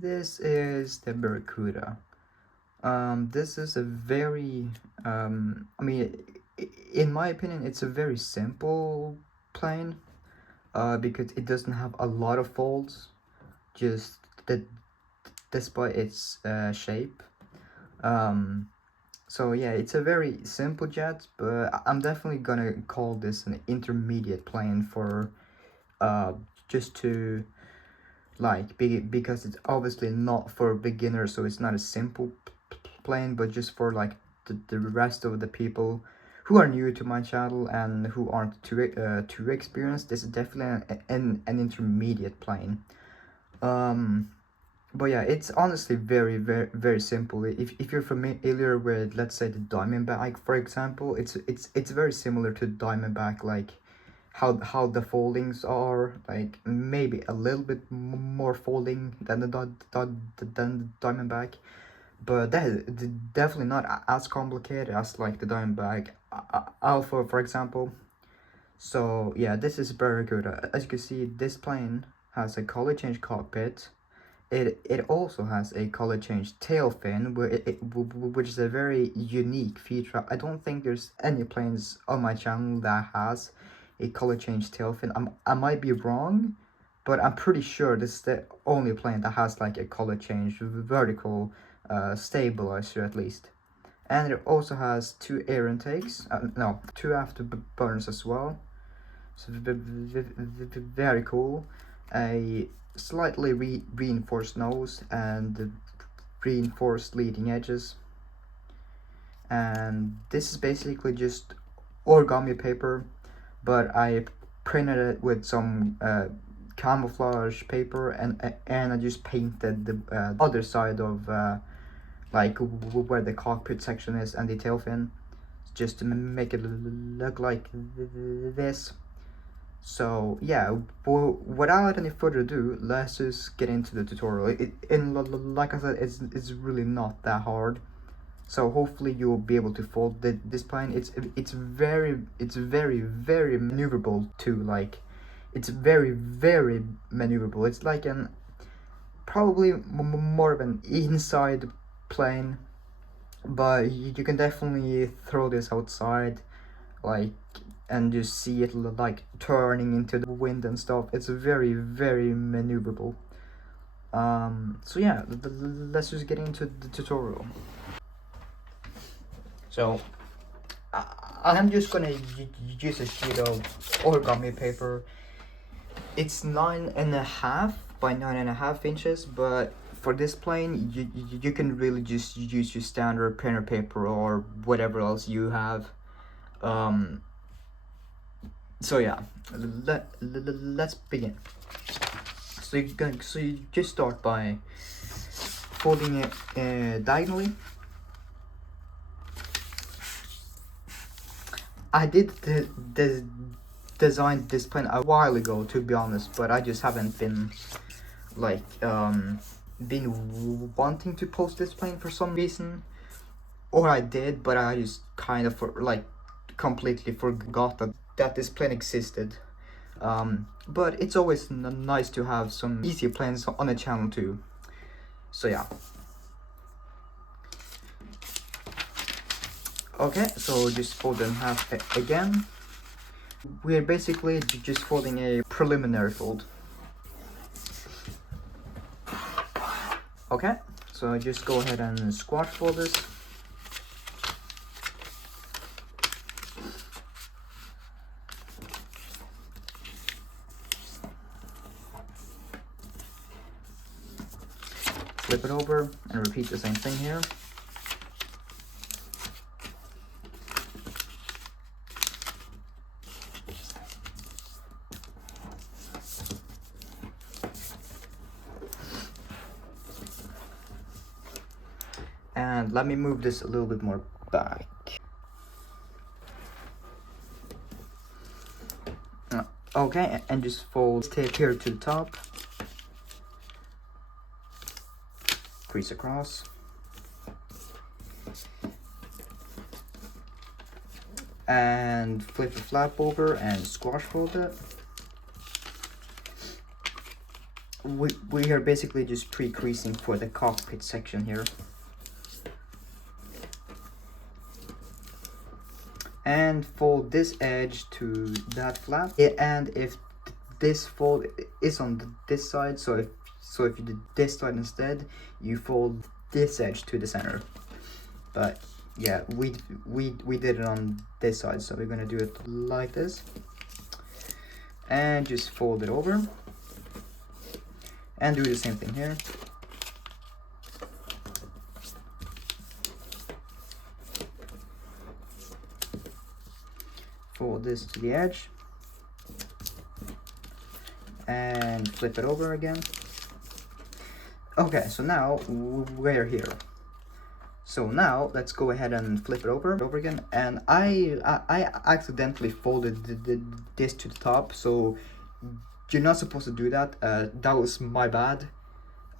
This is the Berracuda. This is a very, I mean, in my opinion, it's a very simple plane, because it doesn't have a lot of folds, just that despite its shape. Um, so yeah, it's a very simple jet, but I'm definitely gonna call this an intermediate plane for, uh, just to because it's obviously not for beginners, so it's not a simple plane, but just for like the rest of the people who are new to my channel and who aren't too experienced. This is definitely an intermediate plane. But yeah, it's honestly very simple. If you're familiar with, let's say, the Diamondback, for example, it's very similar to Diamondback, like how the foldings are, like maybe a little bit more folding than the Diamondback, but that is definitely not as complicated as like the Diamondback Alpha, for example. So yeah, this is Berracuda. As you can see, this plane has a color change cockpit. It also has a color change tail fin, which is a very unique feature. I don't think there's any planes on my channel that has a color change tail fin. I might be wrong, but I'm pretty sure this is the only plane that has like a color change vertical stabilizer at least. And it also has two air intakes, no, two afterburners as well. So very cool. A slightly reinforced nose and reinforced leading edges. And this is basically just origami paper, but I printed it with some camouflage paper, and I just painted the other side of like where the cockpit section is and the tail fin, just to make it look like this. So yeah, without any further ado, let's just get into the tutorial. Like I said, it's really not that hard. So hopefully you'll be able to fold this plane. It's very maneuverable too. Like, it's very maneuverable. It's like an probably more of an inside plane, but you can definitely throw this outside, like, and you see it like turning into the wind and stuff. It's very maneuverable. So yeah, let's just get into the tutorial. So I'm just gonna use a sheet of origami paper. It's 9.5 by 9.5 inches, but for this plane you can really just use your standard printer paper or whatever else you have. So yeah, let's begin. So you just start by folding it diagonally. I did design this plane a while ago, to be honest, but I just haven't been like been wanting to post this plane for some reason, or I did, but I just kind of completely forgot that this plane existed. But it's always nice to have some easier planes on the channel too. So yeah. Okay, so just fold in half again. We're basically just folding a preliminary fold. Okay, so I just go ahead and squash fold this. Flip it over and repeat the same thing here. And let me move this a little bit more back. Okay, and just fold tape here to the top. Crease across. And flip the flap over and squash fold it. we are basically just pre-creasing for the cockpit section here. And fold this edge to that flap, and if this fold is on this side, so if you did this side instead, you fold this edge to the center. But yeah, we did it on this side, so we're gonna do it like this, and just fold it over, and do the same thing here. Fold this to the edge and flip it over again. Okay, so now we're here. So now let's go ahead and flip it over again. And I accidentally folded this to the top, so you're not supposed to do that. That was my bad.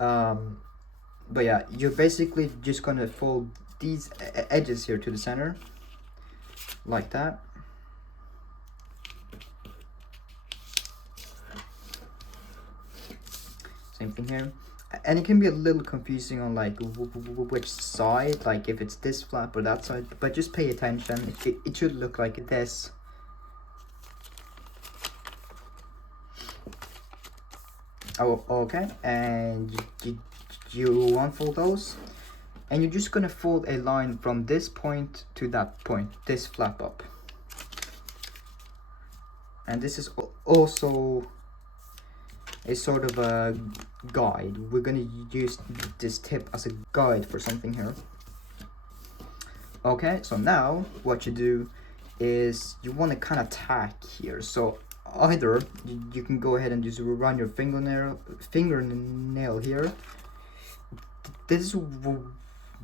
But yeah, you're basically just gonna fold these edges here to the center, like that. Same thing here. And it can be a little confusing on like which side, like if it's this flap or that side, but just pay attention. It should look like this. Oh, okay, and you unfold those, and you're just gonna fold a line from this point to that point, this flap up. And this is also a sort of a guide. We're gonna use this tip as a guide for something here. Okay, so now what you do is you want to kind of tack here. So either you can go ahead and just run your fingernail here. This is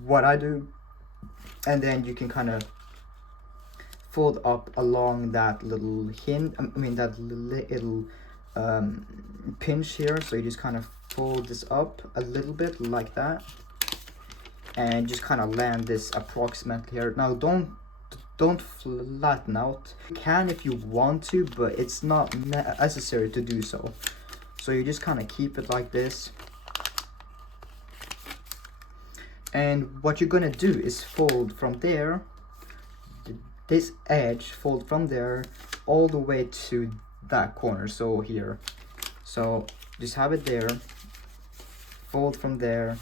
what I do, and then you can kind of fold up along that little hinge. I mean that little pinch here. So you just kind of fold this up a little bit like that, and just kind of land this approximately here. Now don't flatten out. You can if you want to, but it's not necessary to do so. So you just kind of keep it like this, and what you're gonna do is fold from there, this edge, fold from there all the way to that corner, so here. So just have it there, fold from there,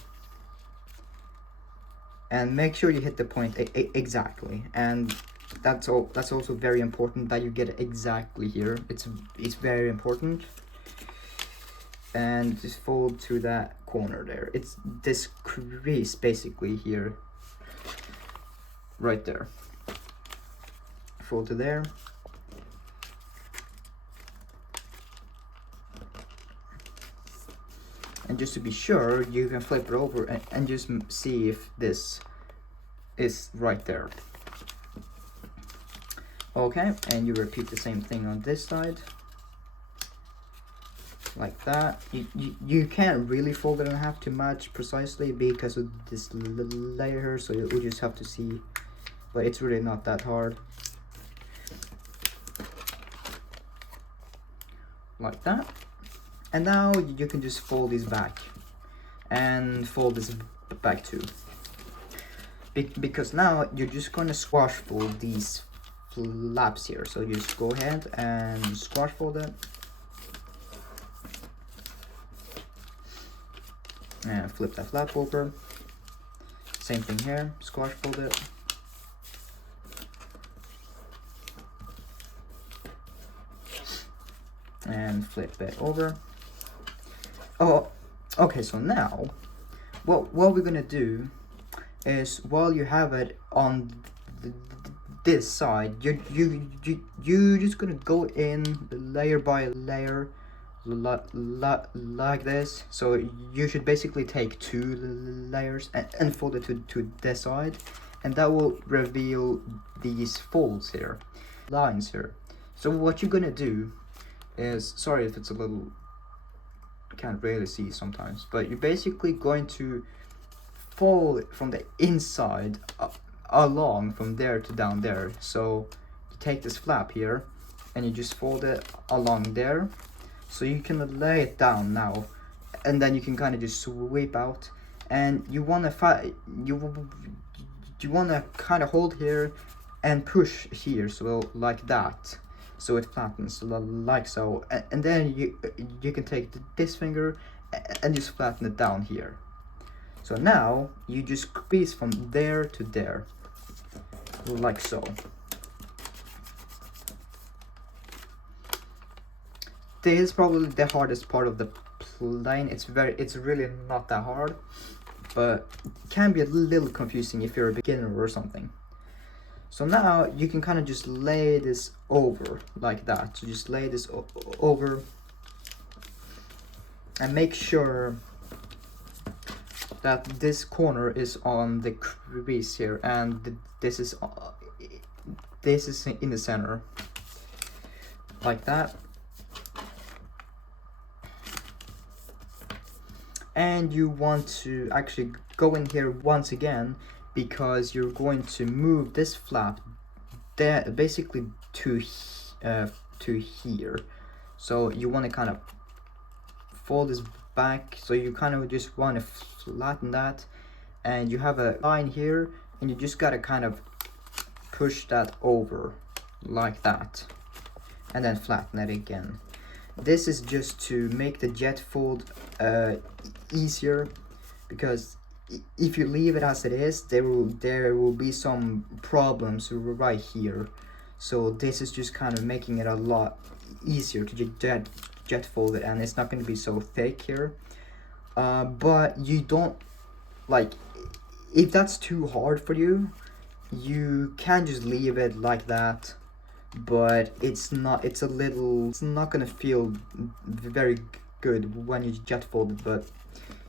and make sure you hit the point exactly. And that's also very important that you get it exactly here. It's very important. And just fold to that corner there. It's this crease basically here, right there. Fold to there. And just to be sure, you can flip it over and just see if this is right there. Okay, and you repeat the same thing on this side, like that. You can't really fold it in half too much precisely because of this layer here, so you just have to see, but it's really not that hard. Like that. And now you can just fold these back and fold this back too, because now you're just going to squash fold these flaps here. So you just go ahead and squash fold it and flip that flap over. Same thing here, squash fold it. And flip it over. Oh, okay, so now what we're gonna do is, while you have it on this side, you're just gonna go in layer by layer like this. So you should basically take 2 layers and fold it to this side, and that will reveal these folds here, lines here. So what you're gonna do is, sorry if it's a little, can't really see sometimes, but you're basically going to fold from the inside along from there to down there. So you take this flap here and you just fold it along there, so you can lay it down now, and then you can kind of just sweep out, and you want to you want to kind of hold here and push here, so like that, so it flattens like so, and then you can take this finger and just flatten it down here. So now you just squeeze from there to there, like so. This is probably the hardest part of the plane. It's really not that hard, but it can be a little confusing if you're a beginner or something. So now you can kind of just lay this over like that. So just lay this over and make sure that this corner is on the crease here, and this is in the center, like that. And you want to actually go in here once again, because you're going to move this flap there basically to here. So you want to kind of fold this back, so you kind of just want to flatten that, and you have a line here, and you just got to kind of push that over like that, and then flatten it again. This is just to make the jet fold easier, because if you leave it as it is, there will be some problems right here. So this is just kind of making it a lot easier to jet fold it, and it's not going to be so thick here. But you don't, like, if that's too hard for you, you can just leave it like that. But it's not gonna feel very good when you jet fold it. But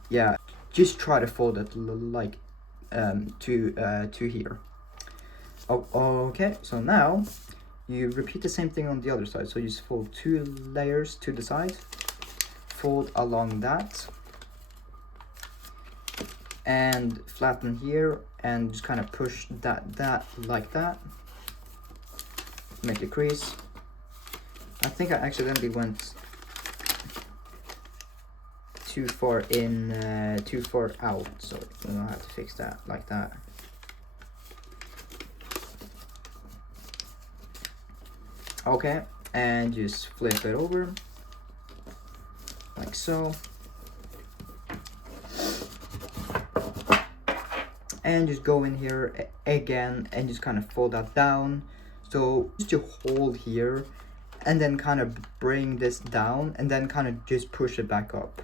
yeah, just try to fold it like to here. Okay, so now you repeat the same thing on the other side. So you just fold 2 layers to the side, fold along that, and flatten here, and just kind of push that like that. Make a crease. I think I accidentally went too far in, too far out, so I'm gonna have to fix that like that. Okay, and just flip it over like so, and just go in here again and just kind of fold that down. So just to hold here, and then kind of bring this down, and then kind of just push it back up.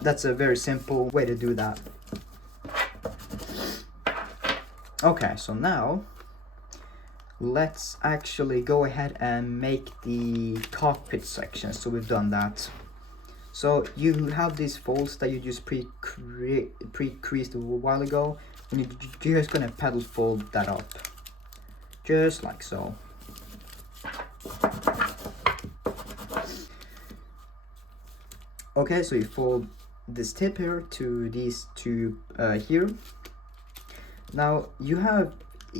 That's a very simple way to do that. Okay, so now let's actually go ahead and make the cockpit section. So we've done that. So you have these folds that you just pre-creased a while ago, and you're just gonna pedal fold that up, just like so. Okay, so you fold this tip here to these two here. Now you have,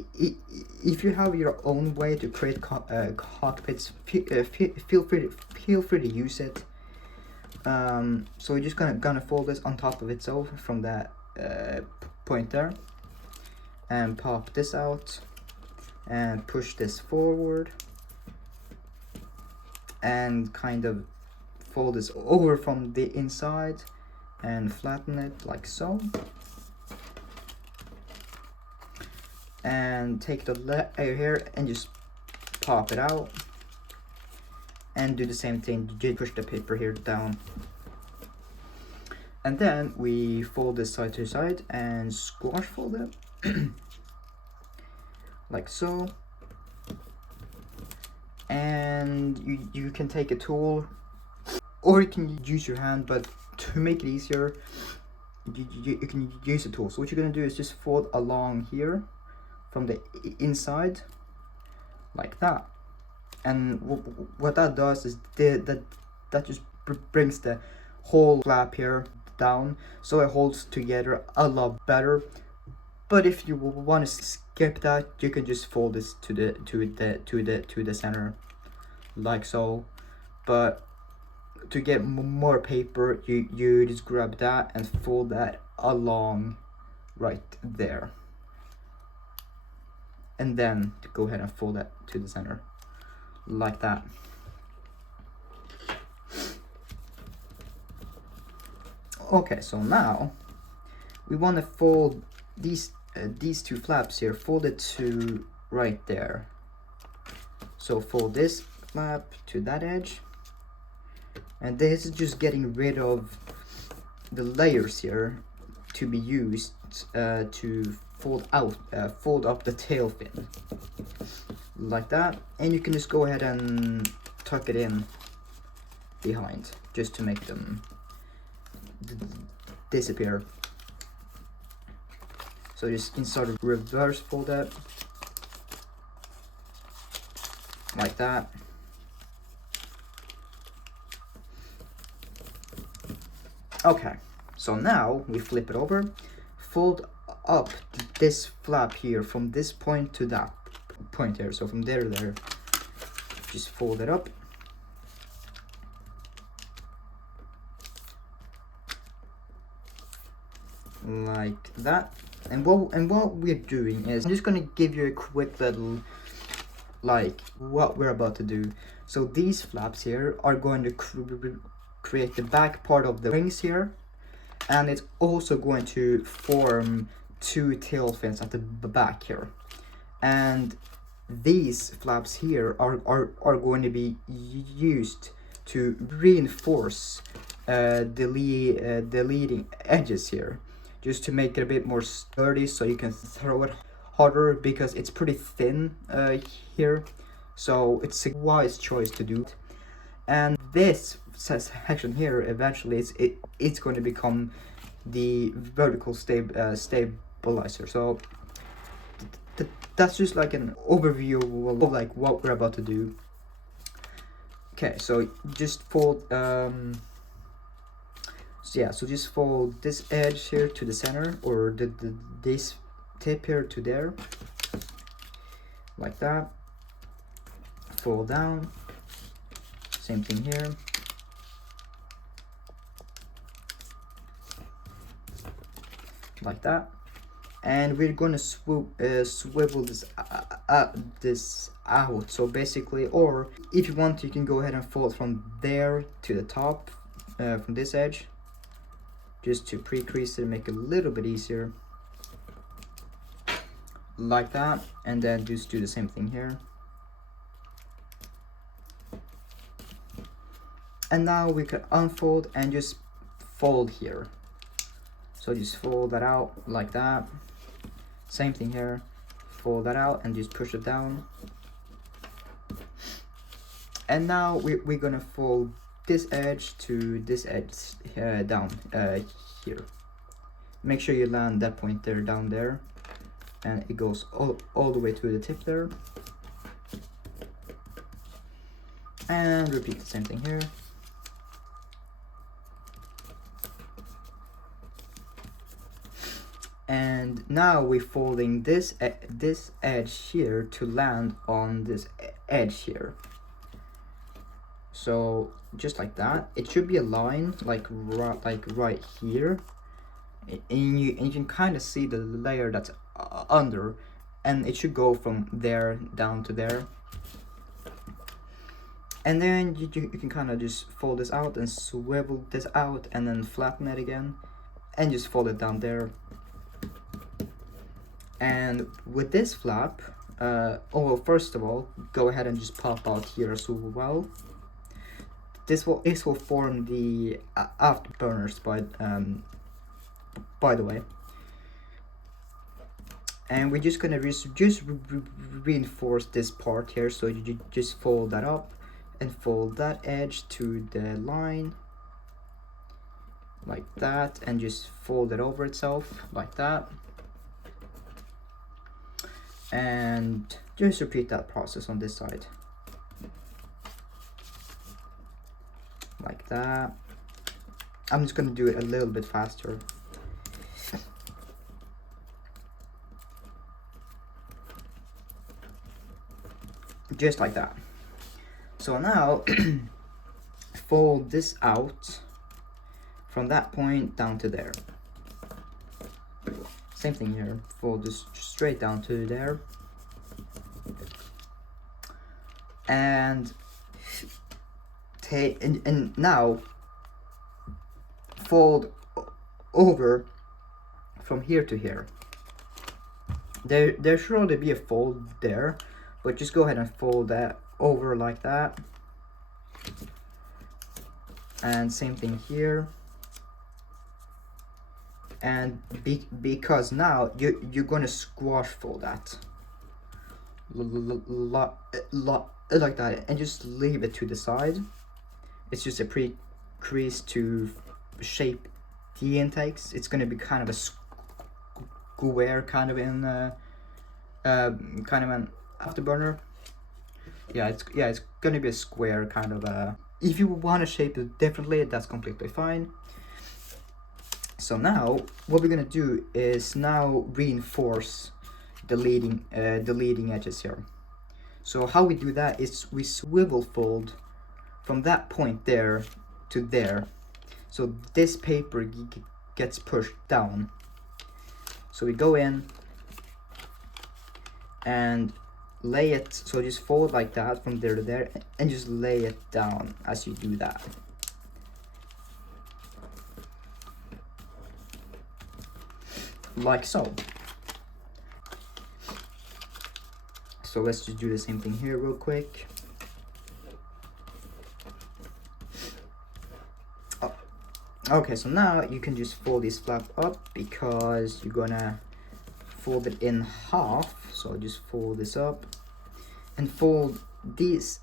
if you have your own way to create cockpits, feel free to use it. So we're just gonna fold this on top of itself from that point there, and pop this out, and push this forward, and kind of fold this over from the inside and flatten it like so, and take the layer here and just pop it out, and do the same thing. Just push the paper here down, and then we fold this side to side and squash fold it like so. And you can take a tool, or you can use your hand, but to make it easier, you can use a tool. So what you're gonna do is just fold along here from the inside like that, and what that does is that just brings the whole flap here down, so it holds together a lot better. But if you want to skip that, you can just fold this to the center like so. But to get more paper, you just grab that and fold that along right there, and then to go ahead and fold that to the center like that. Okay, so now we want to fold these two flaps here, fold it to right there. So fold this flap to that edge, and this is just getting rid of the layers here to be used to fold up the tail fin like that. And you can just go ahead and tuck it in behind just to make them disappear. So just inside of reverse fold that like that. Okay, so now we flip it over, fold up this flap here from this point to that point here. So from there to there, just fold it up like that. And what we're doing is, I'm just gonna give you a quick little like what we're about to do. So these flaps here are going to create the back part of the wings here, and it's also going to form two tail fins at the back here. And these flaps here are going to be used to reinforce the leading edges here, just to make it a bit more sturdy so you can throw it harder, because it's pretty thin here. So it's a wise choice to do it. And this section here, eventually it's going to become the vertical stabilizer. So that's just like an overview of like what we're about to do. Okay, so just fold so just fold this edge here to the center, or this tip here to there like that. Fold down, same thing here. Like that. And we're gonna swivel this out. So basically, or if you want, you can go ahead and fold from there to the top, from this edge, just to pre-crease it and make it a little bit easier like that. And then just do the same thing here. And now we can unfold and just fold here. So just fold that out like that. Same thing here. Fold that out and just push it down. And now we're gonna fold this edge to this edge down here. Make sure you land that point there down there, and it goes all the way to the tip there. And repeat the same thing here. And now we're folding this edge here to land on this edge here. So just like that. It should be a line like right here, and you can kind of see the layer that's under, and it should go from there down to there. And then you can kind of just fold this out and swivel this out, and then flatten it again, and just fold it down there. And with this flap, first of all, go ahead and just pop out here as well. This will form the afterburners by the way. And we're just gonna reinforce this part here. So you just fold that up and fold that edge to the line like that, and just fold it over itself like that. And just repeat that process on this side like that. I'm just gonna do it a little bit faster. Just like that. So now fold this out from that point down to there. Same thing here, fold this straight down to there. And take and now fold over from here to here. There should only be a fold there, but just go ahead and fold that over like that. And same thing here. And because now you're gonna squash fold that like that, and just leave it to the side. It's just a pre-crease to shape the intakes. It's gonna be kind of a square, kind of in kind of an afterburner. Yeah, it's gonna be a square kind of a. If you want to shape it differently, that's completely fine. So now what we're gonna do is now reinforce the leading edges here. So how we do that is we swivel fold from that point there to there. So this paper gets pushed down. So we go in and lay it, so just fold like that from there to there, and just lay it down as you do that. Like so. So let's just do the same thing here real quick. Oh. Okay, so now you can just fold this flap up because you're gonna fold it in half. So just fold this up and fold these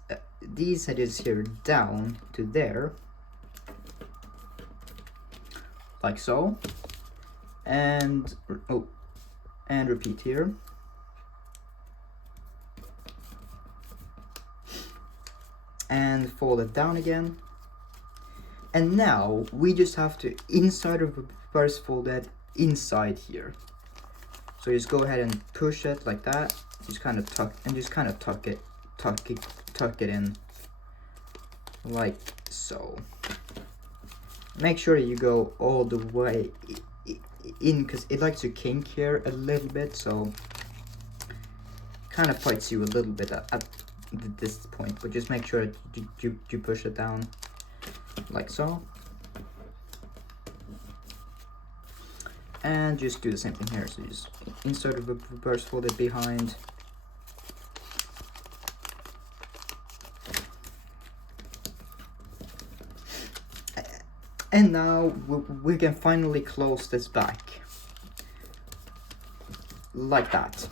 edges here down to there, like so, and repeat here. And fold it down again. And now we just have to inside of reverse fold it inside here. So just go ahead and push it like that. Just kind of tuck it in like so. Make sure you go all the way in, because it likes to kink here a little bit, so kind of fights you a little bit at this point, but just make sure that you push it down like so. And just do the same thing here. So just insert a reverse fold it behind. And now we can finally close this back like that.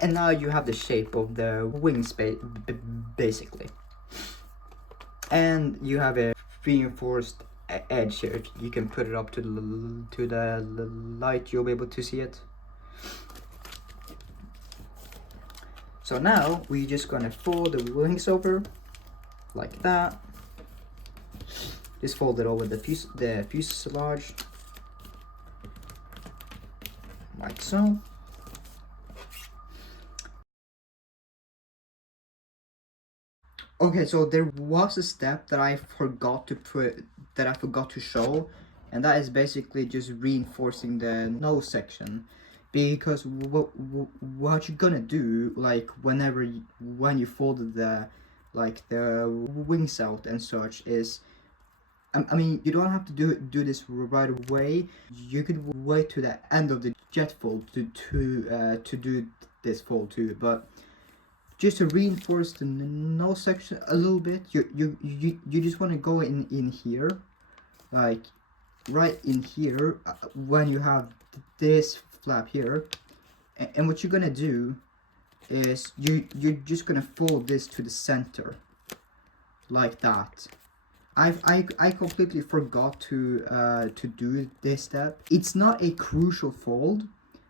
And now you have the shape of the wing space basically. And you have a reinforced edge here. If you can put it up to the light, you'll be able to see it. So now we're just gonna fold the wings over like that. Just fold it over the fuselage like so. Okay, so there was a step that I forgot to show, and that is basically just reinforcing the nose section, because what you're gonna do, like when you folded the wings out and such, is I mean, you don't have to do this right away. You could wait to the end of the jet fold to do this fold too, but just to reinforce the nose section a little bit, you just want to go in here, like right in here, when you have this flap here, and what you're gonna do is you're just gonna fold this to the center like that. I completely forgot to do this step. It's not a crucial fold,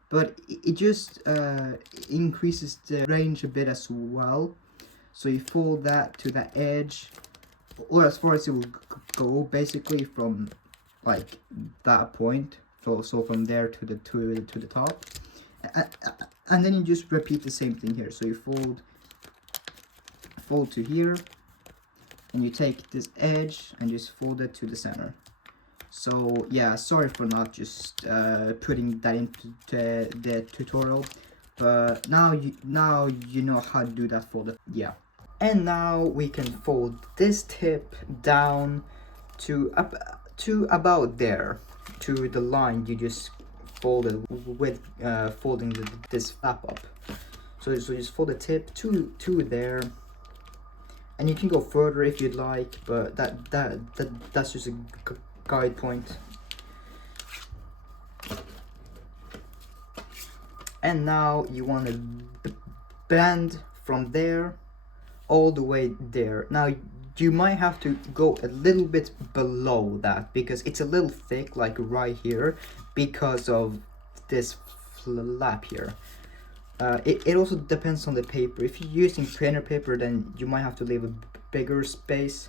but it just increases the range a bit as well. So you fold that to the edge, or as far as it will go, basically from like that point. So from there to the top, and then you just repeat the same thing here. So you fold fold to here, and you take this edge and just fold it to the center. So yeah, sorry for not just putting that into the tutorial, but now you know how to do that for the, yeah. And now we can fold this tip down to about there, to the line you just folded with folding this flap up. So just fold the tip to there, and you can go further if you'd like, but that's just a guide point. And now you want to bend from there all the way there. Now you might have to go a little bit below that because it's a little thick, like right here, because of this flap here. It also depends on the paper. If you're using printer paper, then you might have to leave a bigger space,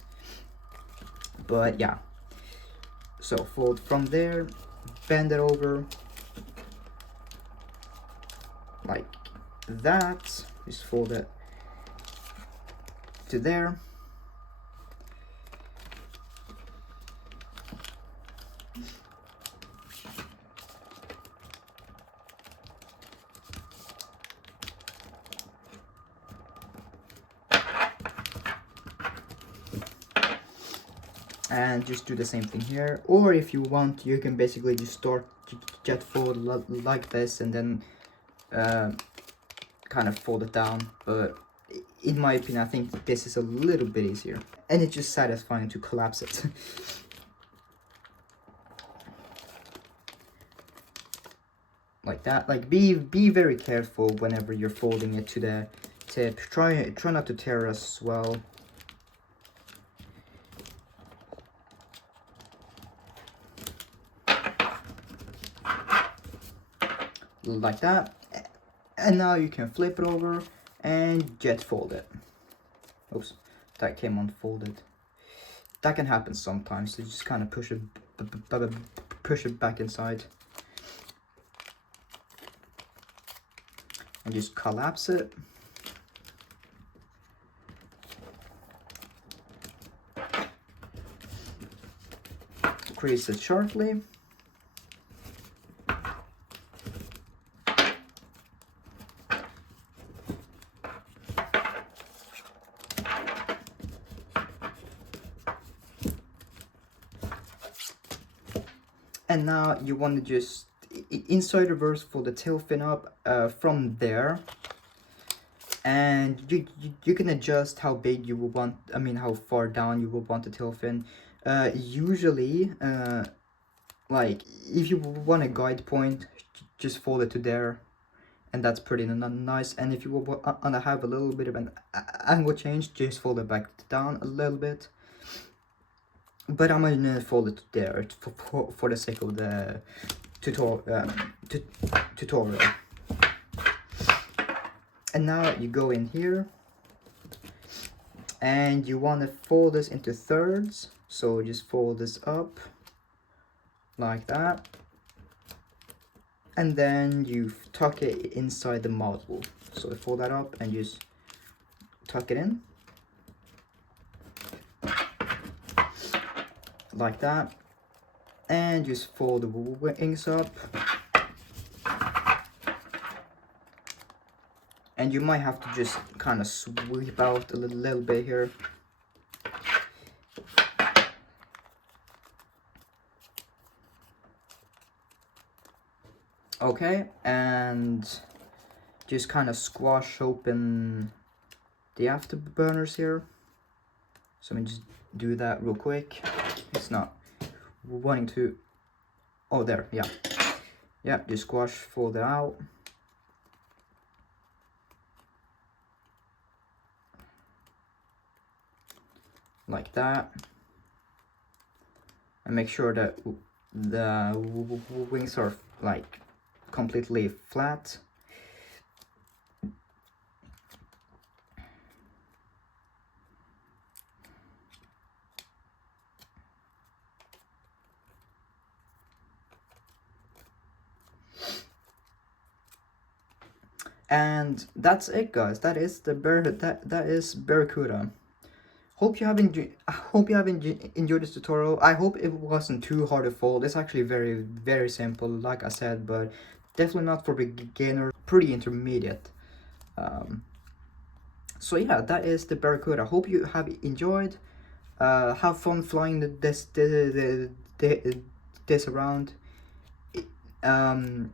but yeah. So fold from there, bend it over like that, just fold it to there. And just do the same thing here, or if you want, you can basically just start jet fold like this and then kind of fold it down. But in my opinion, I think this is a little bit easier, and it's just satisfying to collapse it. Like that. Like be very careful whenever you're folding it to the tip. Try not to tear as well. Like that. And now you can flip it over and jet fold it. Oops, that came unfolded. That can happen sometimes, so you just kind of push it back inside and just collapse it. Crease it sharply. And now you want to just inside reverse fold the tail fin up from there, and you can adjust how big you will want, I mean how far down you will want the tail fin. Usually like if you want a guide point, just fold it to there, and that's pretty nice. And if you want to have a little bit of an angle change, just fold it back down a little bit. But I'm gonna fold it there for the sake of the tutorial. And now you go in here, and you want to fold this into thirds. So just fold this up like that, and then you tuck it inside the module. So fold that up and just tuck it in like that, and just fold the wings up. And you might have to just kind of sweep out a little bit here. Okay, and just kind of squash open the afterburners here. So let me just do that real quick. It's not wanting to. Oh, there, yeah. Yeah, just squash, fold it out. Like that. And make sure that the wings are like completely flat. And that's it, guys. That is that is Berracuda. Hope you have enjoyed this tutorial. I hope it wasn't too hard to fold. It's actually very simple, like I said, but definitely not for beginners. Pretty intermediate. So yeah, that is the Berracuda. Hope you have enjoyed. Have fun flying this around. Um,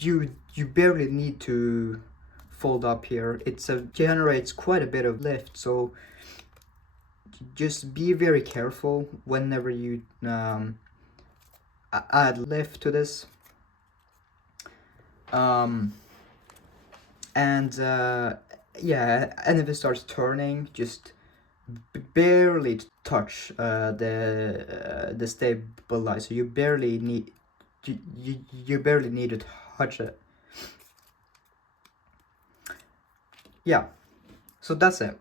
you, you barely need to fold up here. It's generates quite a bit of lift, so just be very careful whenever you add lift to this. And yeah, and if it starts turning, just barely touch the stabilizer. You barely need you barely need to touch it. Yeah, so that's it.